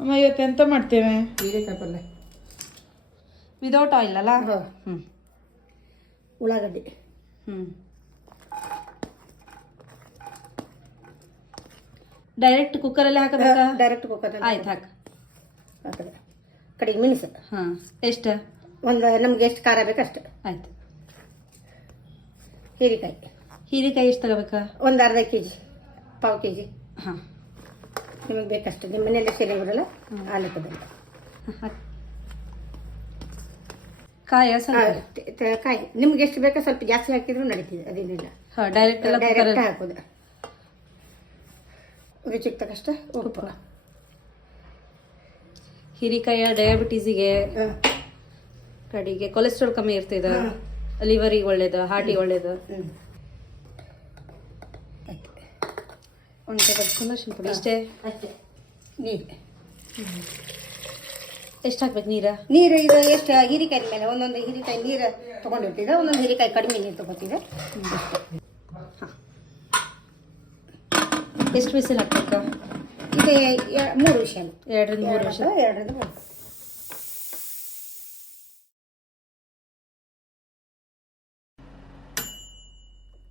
ಅಮ್ಮ ಇವತ್ತು ಎಂತ ಮಾಡ್ತೇವೆ? ಹೀರೆಕಾಯಿ ಪಲ್ಯ ವಿದೌಟ್ ಆಯಿಲ್ ಅಲ್ಲ? ಹ್ಞೂ ಉಳ್ಳಾಗಡ್ಡಿ ಡೈರೆಕ್ಟ್ ಕುಕ್ಕರಲ್ಲಿ ಹಾಕಬೇಕಾ? ಡೈರೆಕ್ಟ್ ಕುಕ್ಕರ್ ಆಯ್ತು ಹಾಕ. ಹಾಕಿದೆ ಕಡೆಗೆ ಮೆಣಸು ಹಾಂ ಎಷ್ಟು? ಒಂದು ನಮ್ಗೆ ಎಷ್ಟು ಖಾರ ಬೇಕು ಅಷ್ಟು. ಆಯ್ತು. ಹೀರೆಕಾಯಿ ಎಷ್ಟು ತಗೋಬೇಕಾ? ಒಂದು ಅರ್ಧ ಕೆಜಿ, ಪಾವು ಕೆಜಿ. ಹಾಂ ನಿಮಗೆ ಬೇಕಷ್ಟು. ನಿಮ್ಮ ಮನೆಯಲ್ಲೇ ಸೇರಿ ಬಿಡಲ್ಲ ಆಲೂಕದಲ್ಲಿ. ಕಾಯ ಕಾಯಿ ನಿಮ್ಗೆ ಎಷ್ಟು ಬೇಕೋ ಸ್ವಲ್ಪ ಜಾಸ್ತಿ ಹಾಕಿದ್ರು ನಡೀತಿದೆ, ಅದೇನಿಲ್ಲ. ಡೈರೆಕ್ಟ್ ಹಾಕೋದು. ರುಚಿಗೆ ತಕ್ಕಷ್ಟ ಉಪ್ಪು. ಹೀರೆಕಾಯಿ ಡಯಾಬಿಟೀಸಿಗೆ, ಕಡೆಗೆ ಕೊಲೆಸ್ಟ್ರಾಲ್ ಕಮ್ಮಿ ಇರ್ತದೆ, ಲಿವರಿಗೆ ಒಳ್ಳೇದು, ಹಾರ್ಟಿಗೆ ಒಳ್ಳೇದು. ಒಂದು ಟೇಬಲ್ ಸ್ಪೂನ್ ಅರಿಶಿನ ಪುಡಿ. ಇಷ್ಟೇ? ಅಷ್ಟೇ. ನೀರು ಎಷ್ಟು ಹಾಕ್ಬೇಕು? ನೀರು ಇದು ಎಷ್ಟು ಹೀರೆಕಾಯಿ ಮೇಲೆ ಒಂದೊಂದು ಹೀರೆಕಾಯಿ ನೀರು ತೊಗೊಂಡಿರ್ತಿದ್ದೆ, ಒಂದೊಂದು ಹೀರೆಕಾಯಿ ಕಡಿಮೆ ನೀರು ತೊಗೋತಿದ್ದೆ. ಹಾಂ ಎಷ್ಟು ವಿಸಿಲ್ ಹಾಕ್ಬೇಕಾ? ಇದು 3 ವಿಷಲ್. 2 ರಿಂದ 3 ವಿಷಲ್. 2 ರಿಂದ 3.